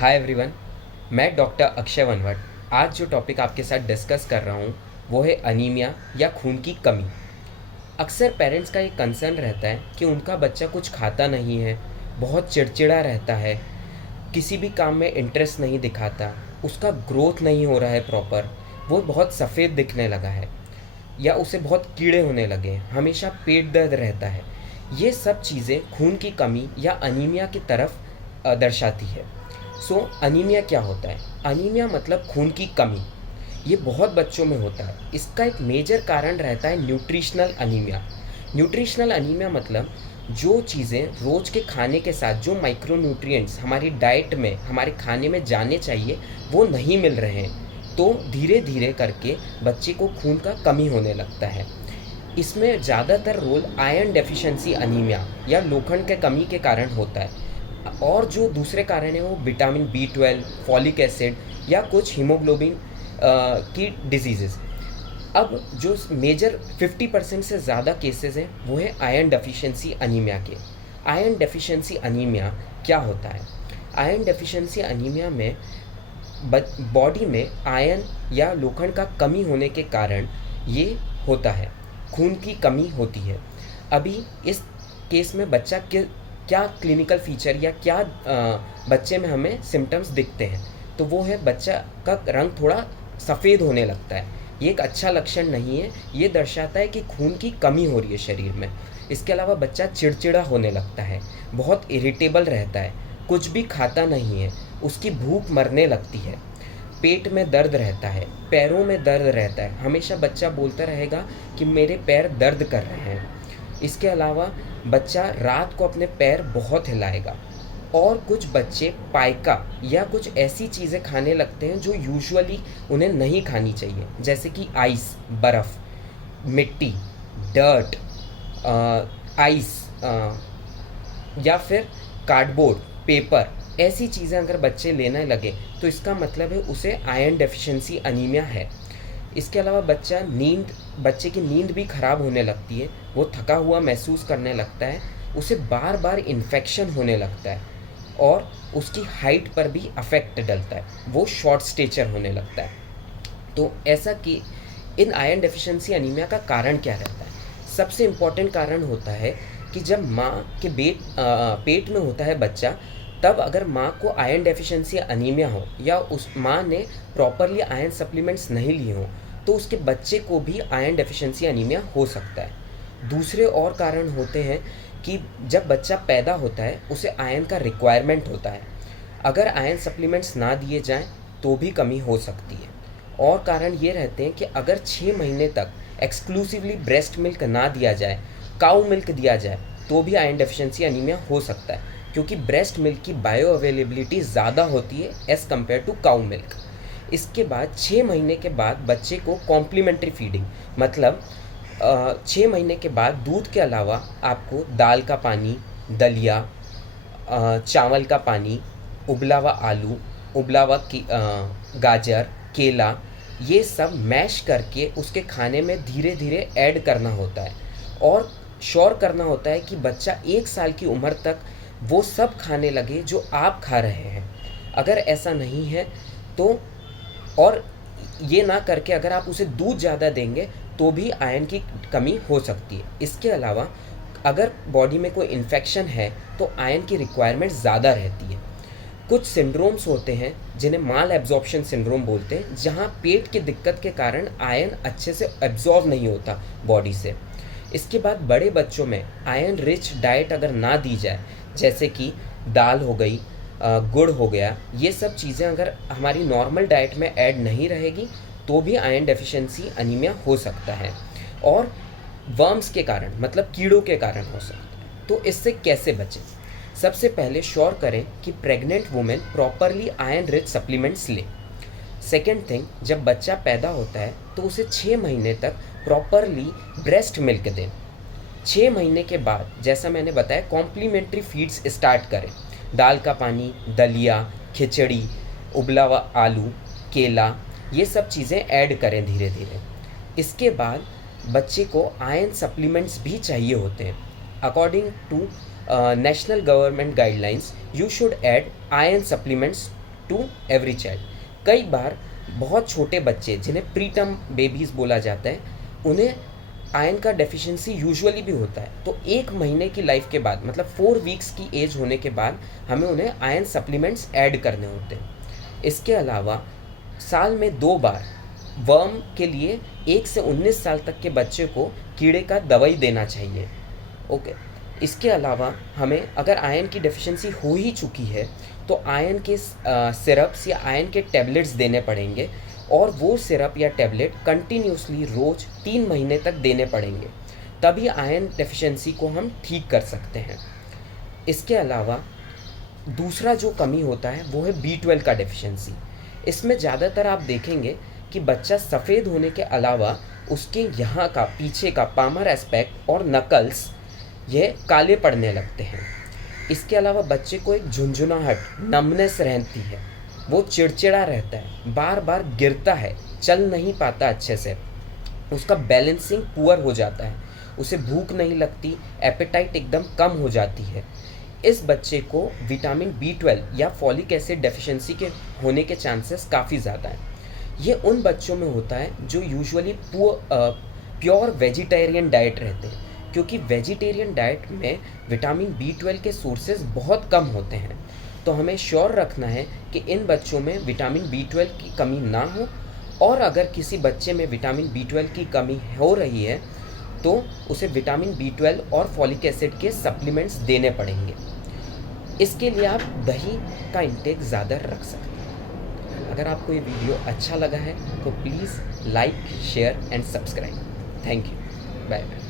Hi everyone. मैं doctor Akshay वनवट। आज जो टॉपिक आपके साथ डिस्कस कर रहा हूँ वो है अनीमिया या खून की कमी। अक्सर पेरेंट्स का ये कंसर्न रहता है कि उनका बच्चा कुछ खाता नहीं है, बहुत चिड़चिड़ा रहता है, किसी भी काम में इंटरेस्ट नहीं दिखाता, उसका ग्रोथ नहीं हो रहा है प्रॉपर, वो बहुत सफ़ेद दिखने लगा है या उसे बहुत कीड़े होने लगे हैं, हमेशा पेट दर्द रहता है। ये सब चीज़ें खून की कमी या अनीमिया की तरफ दर्शाती है। अनीमिया क्या होता है? अनीमिया मतलब खून की कमी। ये बहुत बच्चों में होता है। इसका एक मेजर कारण रहता है न्यूट्रिशनल अनीमिया। न्यूट्रिशनल अनीमिया मतलब जो चीज़ें रोज़ के खाने के साथ जो माइक्रो न्यूट्रिएंट्स हमारी डाइट में, हमारे खाने में जाने चाहिए, वो नहीं मिल रहे हैं। तो धीरे धीरे करके बच्चे को खून का कमी होने लगता है। इसमें ज़्यादातर रोल आयरन डेफिशिएंसी अनीमिया या लोखंड के कमी के कारण होता है। और जो दूसरे कारण है वो विटामिन B12, फॉलिक एसिड या कुछ हीमोग्लोबिन की डिजीज़ेस। अब जो मेजर 50% से ज़्यादा केसेस हैं वो है आयरन डेफिशिएंसी अनीमिया के। आयरन डेफिशिएंसी अनीमिया क्या होता है? आयरन डेफिशिएंसी अनीमिया में बॉडी में आयरन या लोखंड का कमी होने के कारण ये होता है, खून की कमी होती है। अभी इस केस में बच्चा क्या क्लिनिकल फीचर या क्या बच्चे में हमें सिम्टम्स दिखते हैं, तो वो है बच्चा का रंग थोड़ा सफ़ेद होने लगता है। ये एक अच्छा लक्षण नहीं है, ये दर्शाता है कि खून की कमी हो रही है शरीर में। इसके अलावा बच्चा चिड़चिड़ा होने लगता है, बहुत इरिटेबल रहता है, कुछ भी खाता नहीं है, उसकी भूख मरने लगती है, पेट में दर्द रहता है, पैरों में दर्द रहता है, हमेशा बच्चा बोलता रहेगा कि मेरे पैर दर्द कर रहे हैं। इसके अलावा बच्चा रात को अपने पैर बहुत हिलाएगा। और कुछ बच्चे पाइका या कुछ ऐसी चीज़ें खाने लगते हैं जो यूजुअली उन्हें नहीं खानी चाहिए, जैसे कि आइस, बर्फ़, मिट्टी, डर्ट, आइस, या फिर कार्डबोर्ड, पेपर। ऐसी चीज़ें अगर बच्चे लेने लगे तो इसका मतलब है उसे आयरन डेफिशिएंसी अनीमिया है। इसके अलावा बच्चे की नींद भी ख़राब होने लगती है, वो थका हुआ महसूस करने लगता है, उसे बार बार इन्फेक्शन होने लगता है और उसकी हाइट पर भी अफेक्ट डलता है, वो शॉर्ट स्टेचर होने लगता है। तो ऐसा कि इन आयरन डेफिशिएंसी अनीमिया का कारण क्या रहता है? सबसे इम्पॉर्टेंट कारण होता है कि जब माँ के पेट में होता है बच्चा, तब अगर माँ को आयरन डेफिशिएंसी अनीमिया हो या उस माँ ने प्रॉपरली आयरन सप्लीमेंट्स नहीं लिए हों, तो उसके बच्चे को भी आयरन डेफिशिएंसी अनीमिया हो सकता है। दूसरे और कारण होते हैं कि जब बच्चा पैदा होता है उसे आयरन का रिक्वायरमेंट होता है। अगर आयरन सप्लीमेंट्स ना दिए जाएँ तो भी कमी हो सकती है। और कारण ये रहते हैं कि अगर 6 महीने तक एक्सक्लूसिवली ब्रेस्ट मिल्क ना दिया जाए, काऊ मिल्क दिया जाए, तो भी आयरन डेफिशिएंसी अनीमिया हो सकता है, क्योंकि ब्रेस्ट मिल्क की बायो अवेलेबिलिटी ज़्यादा होती है as compare to cow milk. इसके बाद 6 महीने के बाद बच्चे को कॉम्प्लीमेंट्री फीडिंग, मतलब 6 महीने के बाद दूध के अलावा आपको दाल का पानी, दलिया, चावल का पानी, उबला हुआ आलू, उबला हुआ गाजर, केला, ये सब मैश करके उसके खाने में धीरे धीरे ऐड करना होता है और श्योर करना होता है कि बच्चा 1 साल की उम्र तक वो सब खाने लगे जो आप खा रहे हैं। अगर ऐसा नहीं है तो, और ये ना करके अगर आप उसे दूध ज़्यादा देंगे तो भी आयरन की कमी हो सकती है। इसके अलावा अगर बॉडी में कोई इन्फेक्शन है तो आयरन की रिक्वायरमेंट ज़्यादा रहती है। कुछ सिंड्रोम्स होते हैं जिन्हें माल एब्जॉर्प्शन सिंड्रोम बोलते हैं, जहाँ पेट की दिक्कत के कारण आयरन अच्छे से एब्जॉर्ब नहीं होता बॉडी से। इसके बाद बड़े बच्चों में आयरन रिच डाइट अगर ना दी जाए, जैसे कि दाल हो गई, गुड़ हो गया, ये सब चीज़ें अगर हमारी नॉर्मल डाइट में ऐड नहीं रहेगी तो भी आयरन डेफिशिएंसी अनीमिया हो सकता है। और वर्म्स के कारण, मतलब कीड़ों के कारण हो सकता है। तो इससे कैसे बचें? सबसे पहले श्योर करें कि pregnant women properly iron rich supplements ले। सेकेंड थिंग, जब बच्चा पैदा होता है तो उसे 6 महीने तक प्रॉपरली ब्रेस्ट मिल्क दें। 6 महीने के बाद, जैसा मैंने बताया, कॉम्प्लीमेंट्री फीड्स स्टार्ट करें। दाल का पानी, दलिया, खिचड़ी, उबला हुआ आलू, केला, ये सब चीज़ें ऐड करें धीरे धीरे। इसके बाद बच्चे को आयरन सप्लीमेंट्स भी चाहिए होते हैं। According to national government guidelines, you should add iron supplements to every child. कई बार बहुत छोटे बच्चे जिन्हें प्री टर्म बेबीज़ बोला जाता है, उन्हें आयरन का डेफिशिएंसी यूजुअली भी होता है। तो 1 महीने की लाइफ के बाद, मतलब 4 वीक्स की एज होने के बाद हमें उन्हें आयरन सप्लीमेंट्स ऐड करने होते हैं। इसके अलावा साल में 2 बार वर्म के लिए 1 से 19 साल तक के बच्चे को कीड़े का दवाई देना चाहिए। ओके। इसके अलावा हमें अगर आयरन की डेफिशिएंसी हो ही चुकी है तो आयरन के सिरप्स या आयरन के टैबलेट्स देने पड़ेंगे, और वो सिरप या टैबलेट कंटिन्यूसली रोज़ 3 महीने तक देने पड़ेंगे, तभी आयरन डेफिशिएंसी को हम ठीक कर सकते हैं। इसके अलावा दूसरा जो कमी होता है वो है B12 का डेफिशिएंसी। इसमें ज़्यादातर आप देखेंगे कि बच्चा सफ़ेद होने के अलावा उसके यहाँ का पीछे का पामर एस्पेक्ट और नकल्स ये काले पड़ने लगते हैं। इसके अलावा बच्चे को एक झुंझुनाहट, नमनेस रहती है, वो चिड़चिड़ा रहता है, बार बार गिरता है, चल नहीं पाता अच्छे से, उसका बैलेंसिंग पुअर हो जाता है, उसे भूख नहीं लगती, एपेटाइट एकदम कम हो जाती है। इस बच्चे को विटामिन B12 या फॉलिक एसिड डेफिशिएंसी के होने के चांसेस काफ़ी ज़्यादा हैं। ये उन बच्चों में होता है जो यूजुअली प्योर वेजिटेरियन डाइट रहते हैं, क्योंकि वेजिटेरियन डाइट में विटामिन B12 के सोर्सेज बहुत कम होते हैं। तो हमें श्योर रखना है कि इन बच्चों में विटामिन B12 की कमी ना हो, और अगर किसी बच्चे में विटामिन B12 की कमी हो रही है तो उसे विटामिन B12 और फॉलिक एसिड के सप्लीमेंट्स देने पड़ेंगे। इसके लिए आप दही का इंटेक ज़्यादा रख सकते हैं। अगर आपको ये वीडियो अच्छा लगा है तो please like, share and subscribe. Thank you. Bye bye.